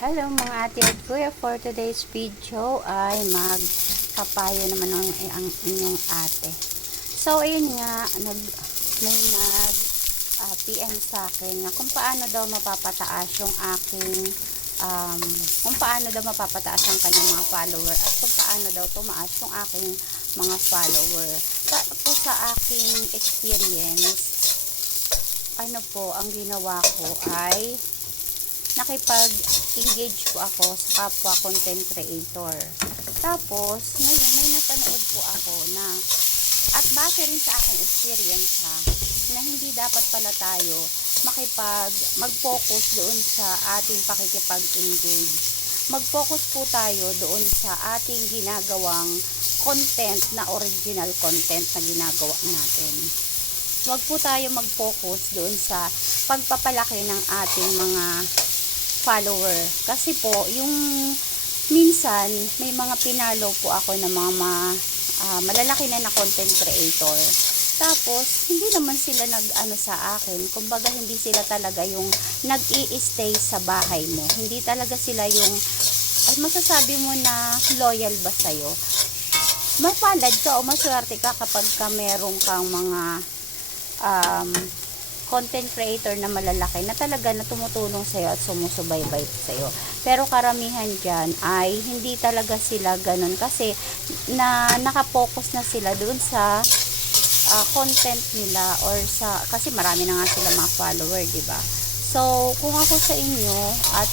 Hello mga ate at kuya, for today's video ay magpapayo naman ang inyong ate. So ayun nga, may nag PM sa akin na kung paano daw mapapataas yung aking kung paano daw mapapataas ang kanyang mga follower at kung paano daw tumaas yung aking mga follower. Po sa aking experience, ano po ang ginawa ko ay nakipag-engage po ako sa kapwa content creator. Tapos, ngayon may napanood po ako na, at base rin sa aking experience na hindi dapat pala tayo mag-focus doon sa ating pakikipag-engage. Mag-focus po tayo doon sa ating ginagawang content na original content na ginagawa natin. Huwag po tayo mag-focus doon sa pagpapalaki ng ating mga follower. Kasi po, yung minsan, may mga pinalo po ako ng mga malalaki na content creator. Tapos, hindi naman sila nag-ano sa akin. Kumbaga, hindi sila talaga yung nag-i-stay sa bahay mo. Hindi talaga sila yung, masasabi mo na loyal ba sa'yo. Mapalad ka o maswerte ka kapag ka meron kang mga content creator na malalaki na talaga na tumutulong sa'yo at sumusubaybay sa'yo. Pero karamihan dyan ay hindi talaga sila ganun kasi nakapokus na sila doon sa content nila or kasi marami na nga sila mga follower, diba? So, kung ako sa inyo at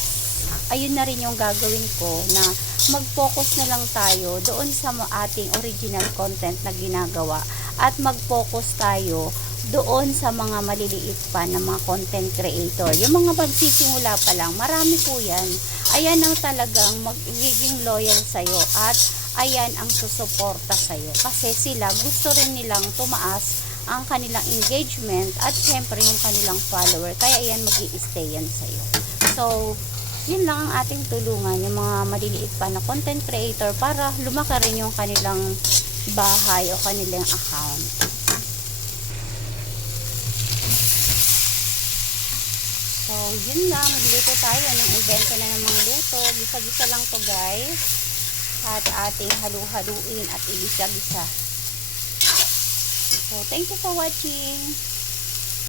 ayun na rin yung gagawin ko na mag-focus na lang tayo doon sa ating original content na ginagawa at mag-focus tayo doon sa mga maliliit pa na mga content creator. Yung mga magsisimula pa lang, marami po yan. Ayan ang talagang magiging loyal sa'yo at ayan ang susuporta sa'yo. Kasi sila gusto rin nilang tumaas ang kanilang engagement at syempre yung kanilang follower. Kaya ayan mag-i-stay yan sa'yo. So, yun lang ang ating tulungan, yung mga maliliit pa na content creator para lumaki rin yung kanilang bahay o kanilang account. So, yun lang. Magluto tayo ng ibenta na ng mga luto. Gisa-gisa lang to guys. At ating halu-haluin at igisa-gisa. So, thank you for watching.